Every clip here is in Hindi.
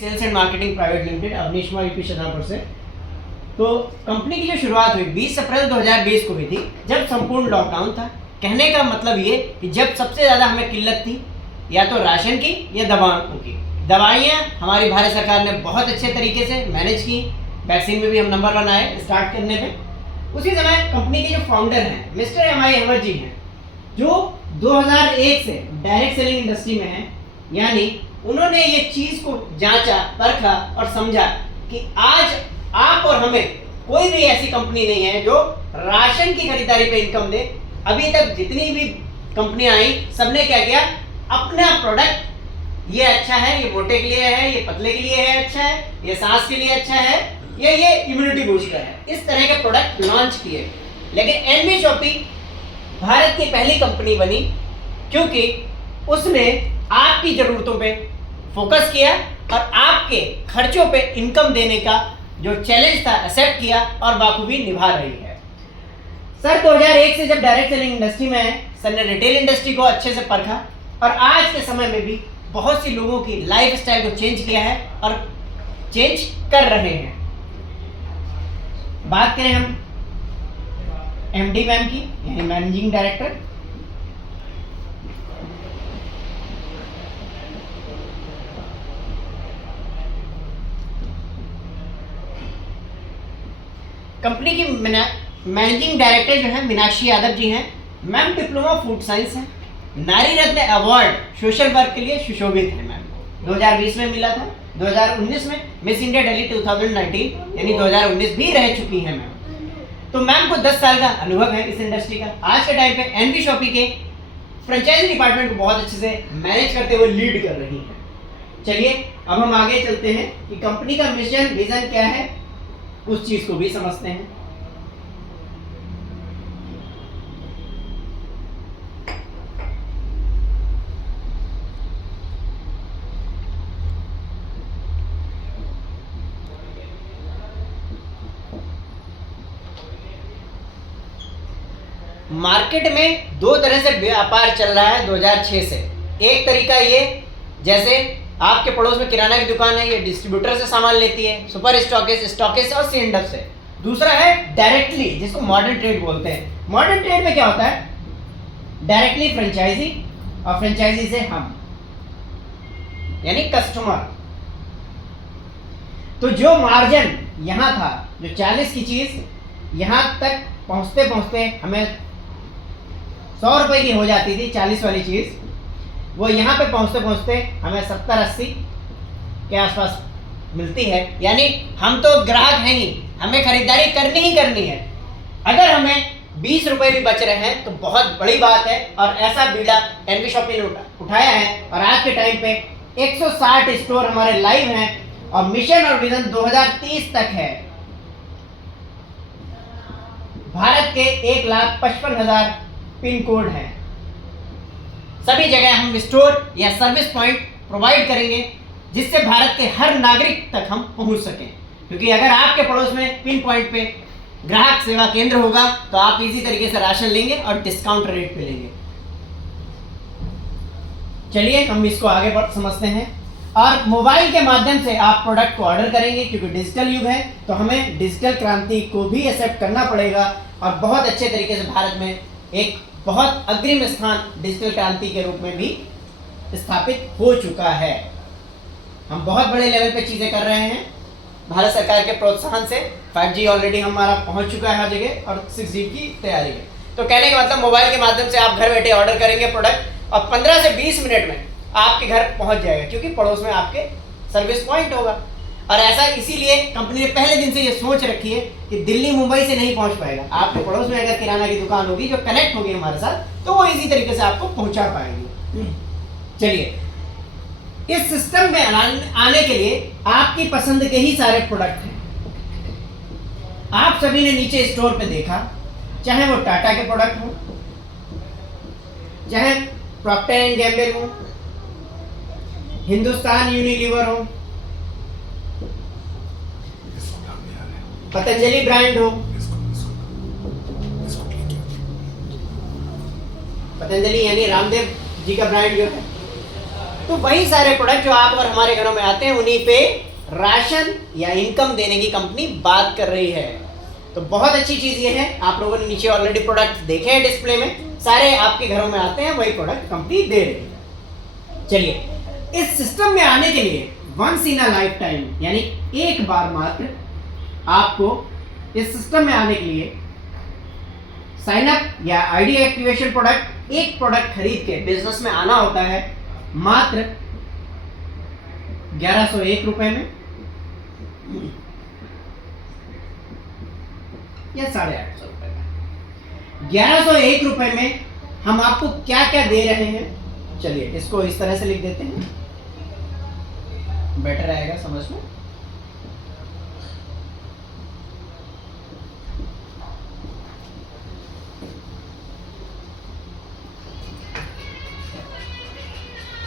Sales and marketing private limited, Avnish UP Shahjahanpur से। तो कंपनी की जो शुरुआत हुई 20 अप्रैल 2020 को हुई थी, जब संपूर्ण लॉकडाउन था। कहने का मतलब ये कि जब सबसे ज़्यादा हमें किल्लत थी या तो राशन की या दवाओं की। दवाइयाँ हमारी भारत सरकार ने बहुत अच्छे तरीके से मैनेज की, वैक्सीन में भी हम नंबर 1 आए स्टार्ट करने पे। उसी समय कंपनी के जो फाउंडर हैं मिस्टर एम.आई. अहमद जी हैं, जो 2001 से डायरेक्ट सेलिंग इंडस्ट्री में हैं, यानी उन्होंने ये चीज़ को जांचा, परखा और समझा कि आज आप और हमें कोई भी ऐसी कंपनी नहीं है जो राशन की खरीदारी पे इनकम दे। अभी तक जितनी भी कंपनियां आई, सबने क्या किया, अपना प्रोडक्ट, ये अच्छा है, ये मोटे के लिए है, ये पतले के लिए है, अच्छा है, ये सांस के लिए अच्छा है, ये इम्यूनिटी बूस्टर है, इस तरह के प्रोडक्ट लॉन्च किए। लेकिन एनवी शॉपी भारत की पहली कंपनी बनी क्योंकि उसने आपकी ज़रूरतों पे फोकस किया और आपके खर्चों पे इनकम देने का जो चैलेंज था एक्सेप्ट किया और बाखूबी निभा रही है। सर 2001 से जब डायरेक्ट सेलिंग इंडस्ट्री में आए, सर ने रिटेल इंडस्ट्री को अच्छे से परखा और आज के समय में भी बहुत सी लोगों की लाइफ स्टाइल को चेंज किया है और चेंज कर रहे हैं। बात करें हम एमडी मैम की, यानी मैनेजिंग डायरेक्टर। कंपनी की मैनेजिंग डायरेक्टर जो है मीनाक्षी यादव जी हैं। मैम डिप्लोमा फूड साइंस है, नारी रत्न अवार्ड सोशल वर्क के लिए सुशोभित है। मैम को 2020 में मिला था, 2019 में मिस इंडिया दिल्ली 2019 यानी 2019 भी रह चुकी है मैम। तो मैम को 10 साल का अनुभव है इस इंडस्ट्री का। आज के टाइम पे एनवी शॉपी के फ्रेंचाइजी डिपार्टमेंट को बहुत अच्छे से मैनेज करते हुए लीड कर रही हैं। चलिए अब हम आगे चलते हैं कि कंपनी का मिशन विजन क्या है, उस चीज को भी समझते हैं। मार्केट में दो तरह से व्यापार चल रहा है 2006 से। एक तरीका ये, जैसे आपके पड़ोस में किराना की दुकान है, ये डिस्ट्रीब्यूटर से सामान लेती है, सुपर स्टॉकिस्ट और सी&एफ से। दूसरा है डायरेक्टली, जिसको मॉडर्न ट्रेड बोलते हैं। मॉडर्न ट्रेड में क्या होता है, डायरेक्टली फ्रेंचाइजी और फ्रेंचाइजी से हम, यानी कस्टमर। तो जो मार्जिन यहां था, जो 40 की चीज यहां तक पहुंचते पहुंचते हमें 100 रुपए की हो जाती थी 40 वाली चीज, वो यहाँ पे पहुँचते पहुँचते हमें 70-80 के आसपास मिलती है। यानी हम तो ग्राहक हैं ही, हमें खरीदारी करनी ही करनी है। अगर हमें 20 रुपए भी बच रहे हैं तो बहुत बड़ी बात है, और ऐसा बीड़ा एनवी शॉपी ने उठाया है। और आज के टाइम पे 160 स्टोर हमारे लाइव हैं और मिशन और विजन 2030 तक है। भारत के 1,55,000 पिन कोड हैं। सभी जगह हम स्टोर या सर्विस पॉइंट प्रोवाइड करेंगे जिससे भारत के हर नागरिक तक हम पहुंच सकें। क्योंकि अगर आपके पड़ोस में पिन पॉइंट पे ग्राहक सेवा केंद्र होगा तो आप इजी तरीके से राशन लेंगे और डिस्काउंट रेट पे लेंगे। चलिए हम इसको आगे समझते हैं। और मोबाइल के माध्यम से आप प्रोडक्ट को ऑर्डर करेंगे, क्योंकि डिजिटल युग है तो हमें डिजिटल क्रांति को भी एक्सेप्ट करना पड़ेगा। और बहुत अच्छे तरीके से भारत में एक बहुत अग्रिम स्थान डिजिटल क्रांति के रूप में भी स्थापित हो चुका है। हम बहुत बड़े लेवल पे चीज़ें कर रहे हैं भारत सरकार के प्रोत्साहन से। 5G ऑलरेडी हमारा पहुंच चुका है हर जगह और 6G की तैयारी है। तो कहने का मतलब मोबाइल के माध्यम से आप घर बैठे ऑर्डर करेंगे प्रोडक्ट और 15 से 20 मिनट में आपके घर पहुंच जाएगा, क्योंकि पड़ोस में आपके सर्विस पॉइंट होगा। और ऐसा इसीलिए कंपनी ने पहले दिन से ये सोच रखी है कि दिल्ली मुंबई से नहीं पहुंच पाएगा। आपके पड़ोस में अगर किराना की दुकान होगी जो कनेक्ट होगी हमारे साथ, तो वो इसी तरीके से आपको पहुंचा पाएगी। चलिए, इस सिस्टम में आने के लिए आपकी पसंद के ही सारे प्रोडक्ट हैं। आप सभी ने नीचे स्टोर पे देखा, चाहे वो टाटा के प्रोडक्ट हो, चाहे प्रॉक्टर एंड गैम्बल हो, हिंदुस्तान यूनिलीवर हो, पतंजलि ब्रांड हो, पतंजलि यानी रामदेव जी का ब्रांड जो है, तो वही सारे प्रोडक्ट जो आप और हमारे घरों में आते हैं उन्हीं पे राशन या इनकम देने की कंपनी बात कर रही है। तो बहुत अच्छी चीज ये है, आप लोगों ने नीचे ऑलरेडी प्रोडक्ट देखे हैं डिस्प्ले में, सारे आपके घरों में आते हैं, वही प्रोडक्ट कंपनी दे रही है। चलिए, इस सिस्टम में आने के लिए once in a life time, यानी एक बार मात्र आपको इस सिस्टम में आने के लिए साइन अप या आईडी एक्टिवेशन प्रोडक्ट, एक प्रोडक्ट खरीद के बिजनेस में आना होता है मात्र 1101 रुपए में या 850 रुपए में। 1101 रुपए में हम आपको क्या क्या दे रहे हैं, चलिए इसको इस तरह से लिख देते हैं, बेटर रहेगा समझ में।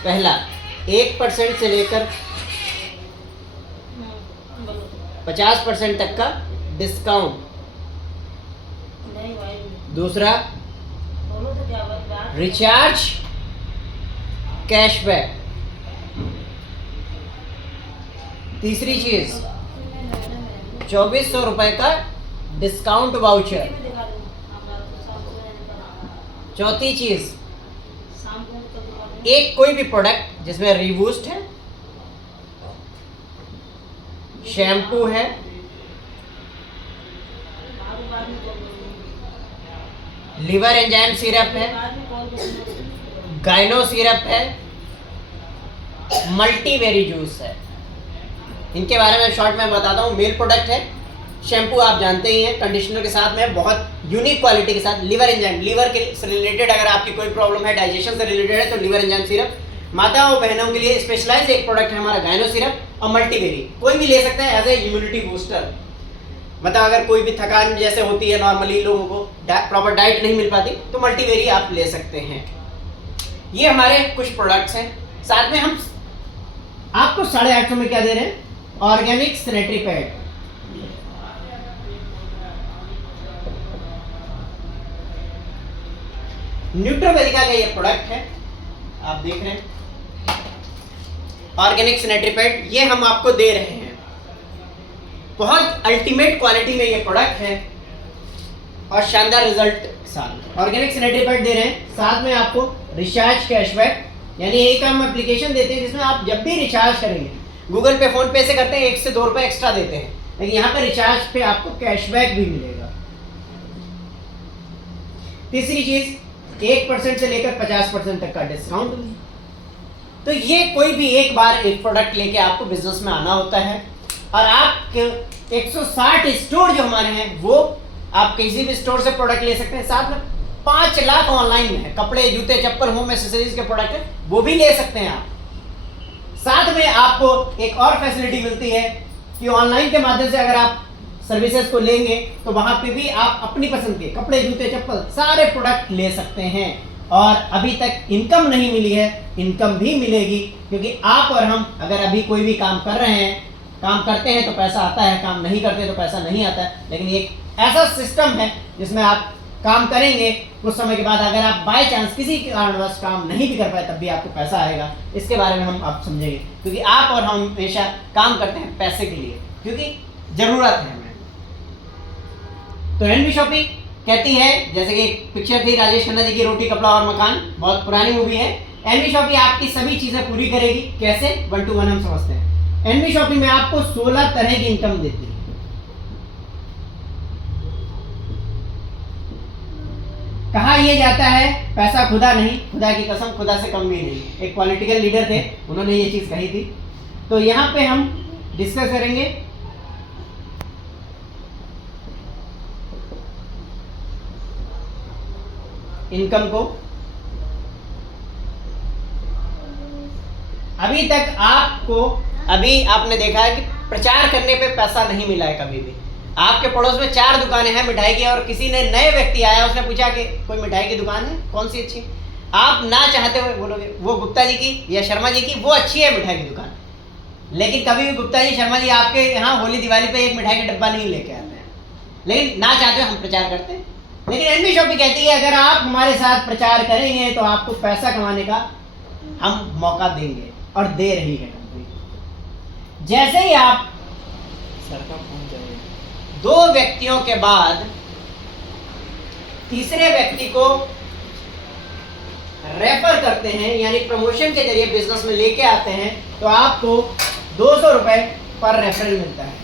पहला 1% से लेकर 50% तक का डिस्काउंट। दूसरा रिचार्ज कैशबैक। तीसरी चीज 2400 रुपए का डिस्काउंट वाउचर। चौथी चीज एक कोई भी प्रोडक्ट जिसमें रीबूस्ट है, शैम्पू है, लिवर एंजाइम सिरप है, गाइनो सिरप है, मल्टीबेरी जूस है। इनके बारे में शॉर्ट में बताता हूँ। मेल प्रोडक्ट है, शैम्पू आप जानते ही हैं, कंडीशनर के साथ में बहुत यूनिक क्वालिटी के साथ। लिवर एंजाइम, लीवर के से रिलेटेड अगर आपकी कोई प्रॉब्लम है, डाइजेशन से रिलेटेड है, तो लिवर एंजाइम सिरप। माताओं बहनों के लिए स्पेशलाइज एक प्रोडक्ट है हमारा गाइनो सिरप। और मल्टीबेरी कोई भी ले सकता है एज ए इम्यूनिटी बूस्टर। मतलब अगर कोई भी थकान जैसे होती है नॉर्मली लोगों को, प्रॉपर डाइट नहीं मिल पाती, तो मल्टीबेरी आप ले सकते हैं। ये हमारे कुछ प्रोडक्ट्स हैं। साथ में हम आपको 850 में क्या दे रहे हैं, ऑर्गेनिक सैनिटरी पैड। न्यूट्रोवेदिका का ये प्रोडक्ट है, आप देख रहे हैं, ऑर्गेनिक सैनिटरी पैड, ये हम आपको दे रहे हैं। बहुत अल्टीमेट क्वालिटी में ये प्रोडक्ट है और शानदार रिजल्ट के साथ ऑर्गेनिक सैनिटरी पैड दे रहे हैं। साथ में आपको रिचार्ज कैशबैक, यानी एक हम एप्लीकेशन देते हैं जिसमें आप जब भी रिचार्ज करेंगे, गूगल पे फोन पे से करते हैं 1 से 2 रुपए एक्स्ट्रा देते हैं, लेकिन यहाँ पे रिचार्ज पे आपको कैशबैक भी मिलेगा। तीसरी चीज 1% से लेकर 50% तक का डिस्काउंट। तो ये कोई भी एक बार एक प्रोडक्ट लेके आपको बिजनेस में आना होता है, और आप 160 स्टोर जो हमारे हैं वो आप किसी भी स्टोर से प्रोडक्ट ले सकते हैं। साथ में 5 लाख ऑनलाइन में है, कपड़े, जूते, चप्पल, होम एसेसरीज के प्रोडक्ट है, वो भी ले सकते हैं आप। साथ में आपको एक और फैसिलिटी मिलती है कि ऑनलाइन के माध्यम से अगर आप सर्विसेज को लेंगे तो वहां पे भी आप अपनी पसंद के कपड़े, जूते, चप्पल सारे प्रोडक्ट ले सकते हैं। और अभी तक इनकम नहीं मिली है, इनकम भी मिलेगी, क्योंकि आप और हम अगर अभी कोई भी काम कर रहे हैं, काम करते हैं तो पैसा आता है, काम नहीं करते तो पैसा नहीं आता है। लेकिन एक ऐसा सिस्टम है जिसमें आप काम करेंगे, कुछ समय के बाद अगर आप बाय चांस किसी कारणवश काम नहीं भी कर पाए तब भी आपको पैसा आएगा। इसके बारे में हम आप समझेंगे, क्योंकि आप और हम हमेशा काम करते हैं पैसे के लिए, क्योंकि जरूरत है हमें। तो एनवी शॉपिंग कहती है, जैसे कि एक पिक्चर थी राजेश खन्ना जी की, रोटी कपड़ा और मकान, बहुत पुरानी मूवी है। एनवी शॉपिंग आपकी सभी चीजें पूरी करेगी। कैसे? 1 to 1 हम समझते हैं। एनवी शॉपिंग में आपको 16 तरह की इनकम देती है। कहा यह जाता है पैसा खुदा नहीं, खुदा की कसम खुदा से कम भी नहीं। एक पॉलिटिकल लीडर थे, उन्होंने ये चीज कही थी। तो यहां पे हम डिस्कस करेंगे इनकम को। अभी तक आपको, अभी आपने देखा है कि प्रचार करने पे पैसा नहीं मिला है कभी भी। आपके पड़ोस में 4 दुकानें हैं मिठाई की, और किसी ने नए व्यक्ति आया, उसने पूछा कि कोई मिठाई की दुकान है, कौन सी अच्छी? आप ना चाहते हुए बोलोगे वो गुप्ता जी की या शर्मा जी की, वो अच्छी है मिठाई की दुकान। लेकिन कभी भी गुप्ता जी, शर्मा जी आपके यहाँ होली दिवाली पे एक मिठाई का डब्बा नहीं लेके आते हैं, लेकिन ना चाहते हुए हम प्रचार करते हैं। लेकिन एनवी शॉपिंग कहती है अगर आप हमारे साथ प्रचार करेंगे तो आपको पैसा कमाने का हम मौका देंगे। और दे रही है कंपनी। जैसे ही आप दो व्यक्तियों के बाद तीसरे व्यक्ति को रेफर करते हैं, यानी प्रमोशन के जरिए बिजनेस में लेके आते हैं, तो आपको 200 रुपए पर रेफरल मिलता है।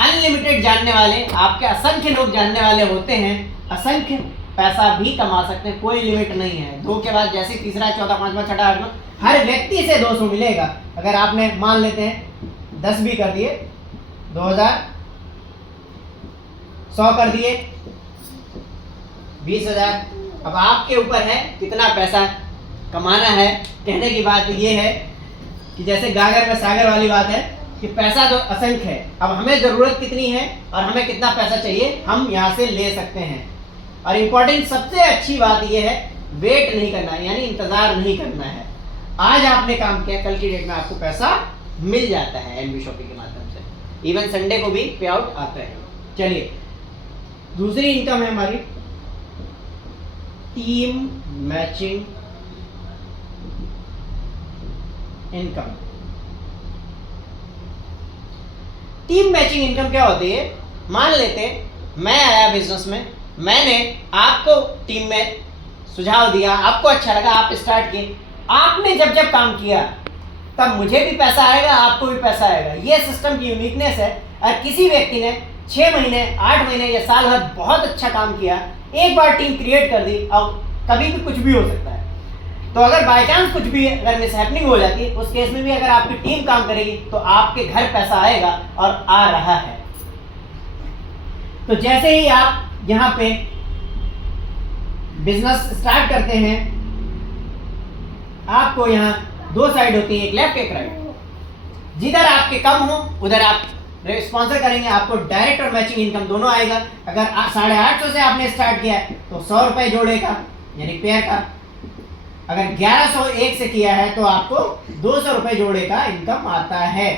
अनलिमिटेड जानने वाले, आपके असंख्य लोग जानने वाले होते हैं, असंख्य पैसा भी कमा सकते हैं, कोई लिमिट नहीं है। 2 के बाद जैसे तीसरा, चौथा, पांचवा, छठा, आठवां, हर व्यक्ति से 200 मिलेगा। अगर आपने मान लेते हैं 10 भी कर दिए, 2000, 100 कर दिए, 20,000। अब आपके ऊपर है कितना पैसा कमाना है। कहने की बात ये है कि जैसे गागर में सागर वाली बात है कि पैसा तो असंख्य है, अब हमें ज़रूरत कितनी है और हमें कितना पैसा चाहिए हम यहाँ से ले सकते हैं। और इम्पोर्टेंट सबसे अच्छी बात यह है, वेट नहीं करना है, यानी इंतज़ार नहीं करना है। आज आपने काम किया, कल की डेट में आपको पैसा मिल जाता है एनबी शॉपिंग के माध्यम से। इवन संडे को भी पे आउट आता है। चलिए, दूसरी इनकम है हमारी team matching income. Team matching income क्या होती है? मान लेते मैं आया बिजनेस में, मैंने आपको टीम में सुझाव दिया, आपको अच्छा लगा, आप स्टार्ट किए, आपने जब जब काम किया तब मुझे भी पैसा आएगा, आपको भी पैसा आएगा। ये सिस्टम की यूनिकनेस है। और किसी व्यक्ति ने 6 महीने, 8 महीने या साल भर बहुत अच्छा काम किया, एक बार टीम क्रिएट कर दी, अब कभी भी कुछ भी हो सकता है। तो अगर बाय चांस कुछ भी अगर मिसहैपनिंग हो जाती है, उस केस में भी अगर आपकी टीम काम करेगी तो आपके घर पैसा आएगा और आ रहा है। तो जैसे ही आप यहाँ पे बिजनेस स्टार्ट करते हैं, आपको यहाँ 2 साइड होती है, एक लेफ्ट एक राइट। जिधर आपके कम हो उधर आप स्पॉन्सर करेंगे, आपको डायरेक्ट और मैचिंग इनकम दोनों आएगा। अगर 850 से आपने स्टार्ट किया है तो 100 रुपए जोड़ेगा, यानी पेयर का। अगर 1101 से किया है तो आपको 200 रुपए जोड़े का इनकम आता है।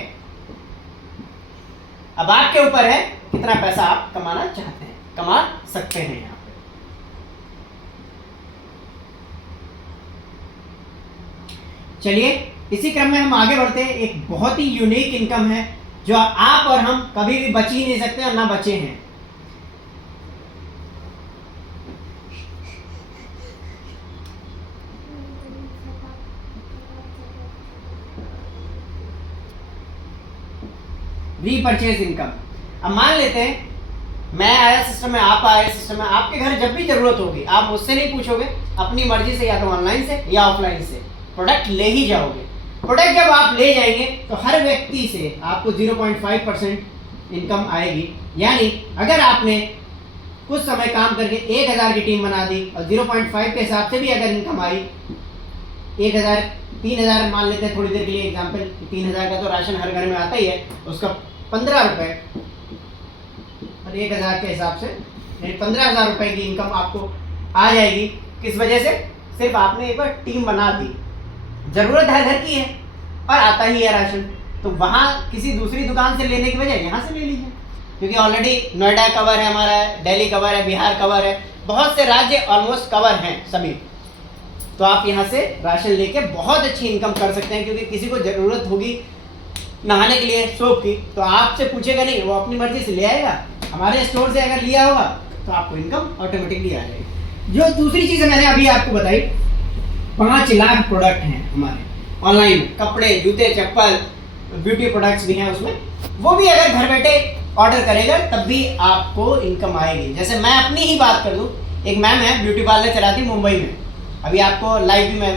अब आपके ऊपर है कितना पैसा आप कमाना चाहते हैं, कमा सकते हैं यहाँ पे। चलिए, इसी क्रम में हम आगे बढ़ते हैं। एक बहुत ही यूनिक इनकम है जो आप और हम कभी भी बच ही नहीं सकते और ना बचे हैं। Repurchase income. अब मान लेते हैं मैं आया सिस्टम में, आप आए सिस्टम में, आपके घर जब भी जरूरत होगी आप मुझसे नहीं पूछोगे, अपनी मर्जी से या तो ऑनलाइन से या ऑफलाइन से प्रोडक्ट ले ही जाओगे। प्रोडक्ट जब आप ले जाएंगे तो हर व्यक्ति से आपको 0.5% इनकम आएगी। यानी अगर आपने कुछ समय काम करके 1000 की टीम बना दी और 0.5 के हिसाब से भी अगर इनकम आई, 1000, 3000 मान लेते हैं थोड़ी देर के लिए एग्जाम्पल, 3000 का तो राशन हर घर में आता ही है, उसका 15 रुपए और 1000 के हिसाब से 15,000 रुपए की इनकम आपको आ जाएगी। किस वजह से? सिर्फ आपने एक बार टीम बना दी। जरूरत हर घर की है और आता ही है राशन, तो वहाँ किसी दूसरी दुकान से लेने की बजाय यहाँ से ले लीजिए, क्योंकि ऑलरेडी नोएडा कवर है हमारा, दिल्ली कवर है, बिहार कवर है, बहुत से राज्य ऑलमोस्ट कवर हैं सभी। तो आप यहाँ से राशन लेके बहुत अच्छी इनकम कर सकते हैं, क्योंकि किसी को ज़रूरत होगी नहाने के लिए सोप की तो आपसे पूछेगा नहीं, वो अपनी मर्जी से ले आएगा। हमारे स्टोर से अगर लिया होगा तो आपको इनकम ऑटोमेटिकली आ जाएगी। जो दूसरी चीज़ मैंने अभी आपको बताई, 5 लाख प्रोडक्ट हैं हमारे ऑनलाइन, कपड़े, जूते, चप्पल, ब्यूटी प्रोडक्ट्स भी हैं उसमें। वो भी अगर घर बैठे ऑर्डर करेगा तब भी आपको इनकम आएगी। जैसे मैं अपनी ही बात कर दूँ, एक मैम है ब्यूटी पार्लर चलाती मुंबई में, अभी आपको लाइव भी मैं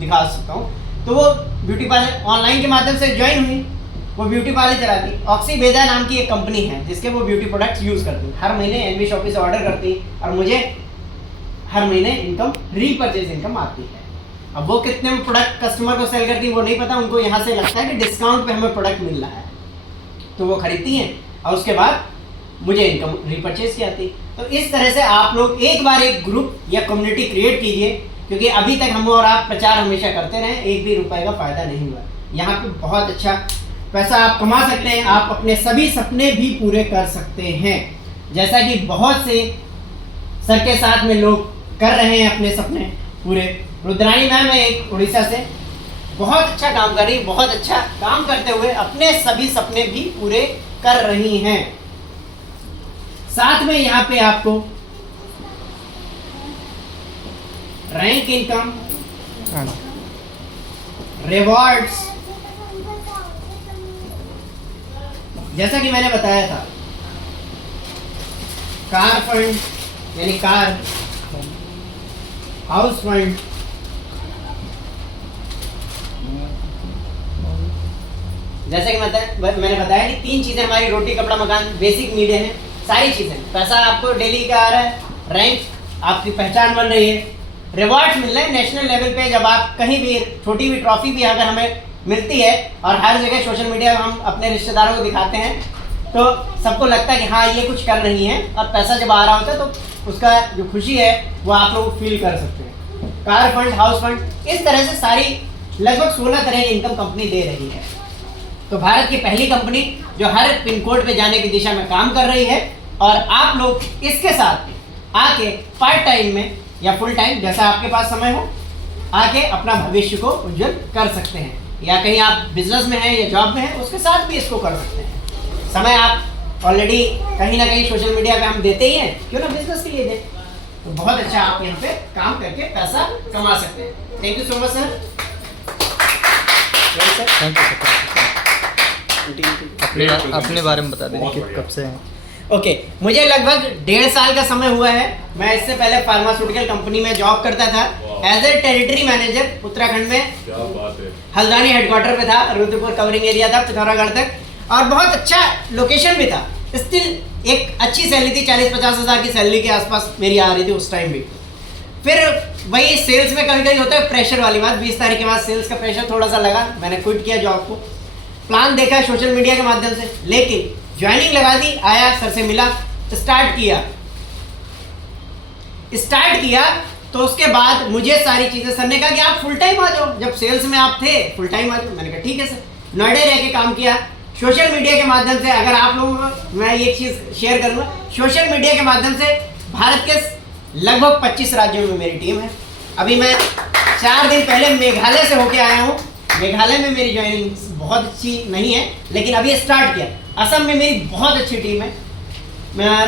दिखा सकता हूँ। तो वो ब्यूटी पार्लर ऑनलाइन के माध्यम से ज्वाइन हुई, वो ब्यूटी पार्लर चलाती। ऑक्सीबेदा नाम की एक कंपनी है जिसके वो ब्यूटी प्रोडक्ट्स यूज़ करती, हर महीने एनबी शॉपिंग से ऑर्डर करती और मुझे हर महीने इनकम, रीपरचेज इनकम आती है। अब वो कितने में प्रोडक्ट कस्टमर को सेल करती है वो नहीं पता, उनको यहाँ से लगता है कि डिस्काउंट पे हमें प्रोडक्ट मिल रहा है, तो वो खरीदती हैं और उसके बाद मुझे इनकम रीपरचेज की आती। तो इस तरह से आप लोग एक बार एक ग्रुप या कम्युनिटी क्रिएट कीजिए, क्योंकि अभी तक हम और आप प्रचार हमेशा करते रहे, एक भी रुपए का फायदा नहीं हुआ। यहाँ पे बहुत अच्छा पैसा आप कमा सकते हैं, आप अपने सभी सपने भी पूरे कर सकते हैं, जैसा कि बहुत से सर के साथ में लोग कर रहे हैं अपने सपने पूरे। रुद्राणी मैम है एक उड़ीसा से, बहुत अच्छा काम कर रही, बहुत अच्छा काम करते हुए अपने सभी सपने भी पूरे कर रही हैं। साथ में यहाँ पे आपको रैंक इनकम, रिवॉर्ड्स, जैसा कि मैंने बताया था, कार फंड यानी कार, हाउस फंड, जैसे कि मैंने बताया कि 3 चीजें हमारी रोटी कपड़ा मकान बेसिक नीड है, सारी चीजें, पैसा आपको डेली का आ रहा है, रैंक आपकी पहचान बन रही है, रिवॉर्ड्स मिल रहे हैं नेशनल लेवल पे। जब आप कहीं भी छोटी भी ट्रॉफी भी अगर हमें मिलती है और हर जगह सोशल मीडिया में हम अपने रिश्तेदारों को दिखाते हैं तो सबको लगता है कि हाँ ये कुछ कर रही हैं, और पैसा जब आ रहा होता है तो उसका जो खुशी है वो आप लोग फील कर सकते हैं। कार फंड, हाउस फंड, इस तरह से सारी लगभग 16 तरह की इनकम कंपनी दे रही है। तो भारत की पहली कंपनी जो हर पिन कोड पे जाने की दिशा में काम कर रही है, और आप लोग इसके साथ आके पार्ट टाइम में या फुल टाइम जैसा आपके पास समय हो आके अपना भविष्य को उज्जवल कर सकते हैं, या कहीं आप बिजनेस में हैं या जॉब में हैं उसके साथ भी इसको कर सकते हैं। समय आप ऑलरेडी कहीं ना कहीं सोशल मीडिया पे हम देते ही हैं, क्यों ना बिजनेस के लिए दें। तो बहुत अच्छा आप यहाँ पे काम करके पैसा कमा सकते हैं। Thank you so much sir. अपने बारे में बता दें कि कब से हैं। ओके, मुझे लगभग 1.5 साल का समय हुआ है। मैं इससे पहले फार्मास्यूटिकल कंपनी में जॉब करता था as a territory manager Uttarakhand में। क्या बात है। हल्द्वानी हेडक्वार्टर पे था, रुद्रपुर कवरिंग एरिया था, पिथौरागढ़ तक, और बहुत अच्छा लोकेशन भी था। स्टिल एक अच्छी सैलरी थी, 40-50 हज़ार की सैलरी के आसपास मेरी आ रही थी उस टाइम भी। फिर वही सेल्स में कभी कभी होता है प्रेशर वाली बात, 20 तारीख के बाद सेल्स का प्रेशर थोड़ा सा लगा, मैंने क्विट किया जॉब को। प्लान देखा सोशल मीडिया के माध्यम से, लेकिन ज्वाइनिंग लगा दी, आया सर से मिला, स्टार्ट किया तो उसके बाद मुझे सारी चीज़ें सर ने कहा कि आप फुल टाइम आ जाओ। जब सेल्स में आप थे फुल टाइम आ जाओ, मैंने कहा ठीक है सर। नोएडा रह के काम किया सोशल मीडिया के माध्यम से। अगर आप लोगों को मैं ये चीज़ शेयर करूँगा, सोशल मीडिया के माध्यम से भारत के लगभग 25 राज्यों में मेरी टीम है। अभी मैं 4 दिन पहले मेघालय से होके आया हूँ। मेघालय में मेरी ज्वाइनिंग बहुत अच्छी नहीं है, लेकिन अभी स्टार्ट किया। असम में मेरी बहुत अच्छी टीम है,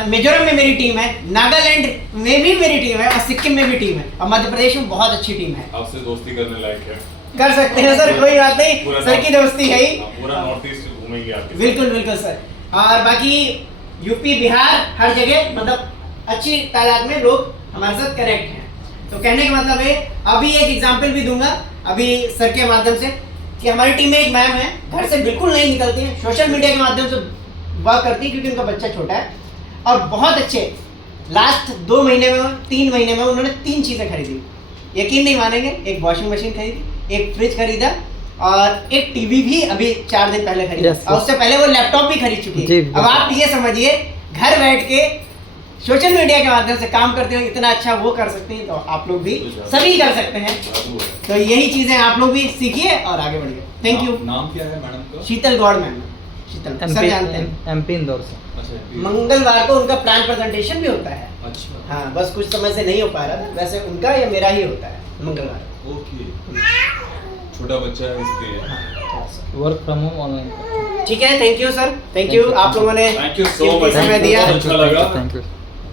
मिजोरम में मेरी टीम है, नागालैंड में भी मेरी टीम है, और सिक्किम में भी टीम है, और मध्य प्रदेश में बहुत अच्छी टीम है। आपसे दोस्ती करने लायक है, कर सकते हैं सर, कोई बात नहीं, सर की दोस्ती है ही। पूरा नॉर्थ ईस्ट घूमेंगे आपके। बिल्कुल बिल्कुल सर। और बाकी यूपी, बिहार, हर जगह मतलब अच्छी तादाद में लोग हमारे साथ कनेक्ट हैं। तो कहने का मतलब है, अभी एक एग्जाम्पल भी दूंगा अभी सर के माध्यम से, कि हमारी टीम में एक मैम है, घर से बिल्कुल नहीं निकलती है, सोशल मीडिया के माध्यम से वर्क करती है क्योंकि उनका बच्चा छोटा है, और बहुत अच्छे लास्ट 2 महीने में 3 महीने में उन्होंने 3 चीज़ें खरीदी। यकीन नहीं मानेंगे, एक वॉशिंग मशीन खरीदी, एक फ्रिज खरीदा, और एक टीवी भी अभी 4 दिन पहले खरीदा। और उससे पहले वो लैपटॉप भी खरीद चुकी है। अब आप ये समझिए, घर बैठ के सोशल मीडिया के माध्यम से काम करते हैं, इतना अच्छा वो कर सकते हैं, तो आप लोग भी सभी कर सकते हैं। तो यही चीज़ें आप लोग भी सीखिए और आगे बढ़िए। Thank you. नाम क्या है मैडम का? शीतल गौड़ मैम, शीतल सर जानते हैं, एमपी इंदौर से। अच्छा, मंगलवार को उनका प्लान प्रेजेंटेशन भी होता है। अच्छा, हाँ, बस कुछ समय से नहीं हो पा रहा था, वैसे उनका या मेरा ही होता है मंगलवार। ओके, छोटा बच्चा है इसलिए। हाँ, वर्क फ्रॉम होम ऑनलाइन। ठीक है, thank you sir, thank you. आप लोगों ने थैंक यू सो मच, समय दिया। अच्छा लगा। Thank you.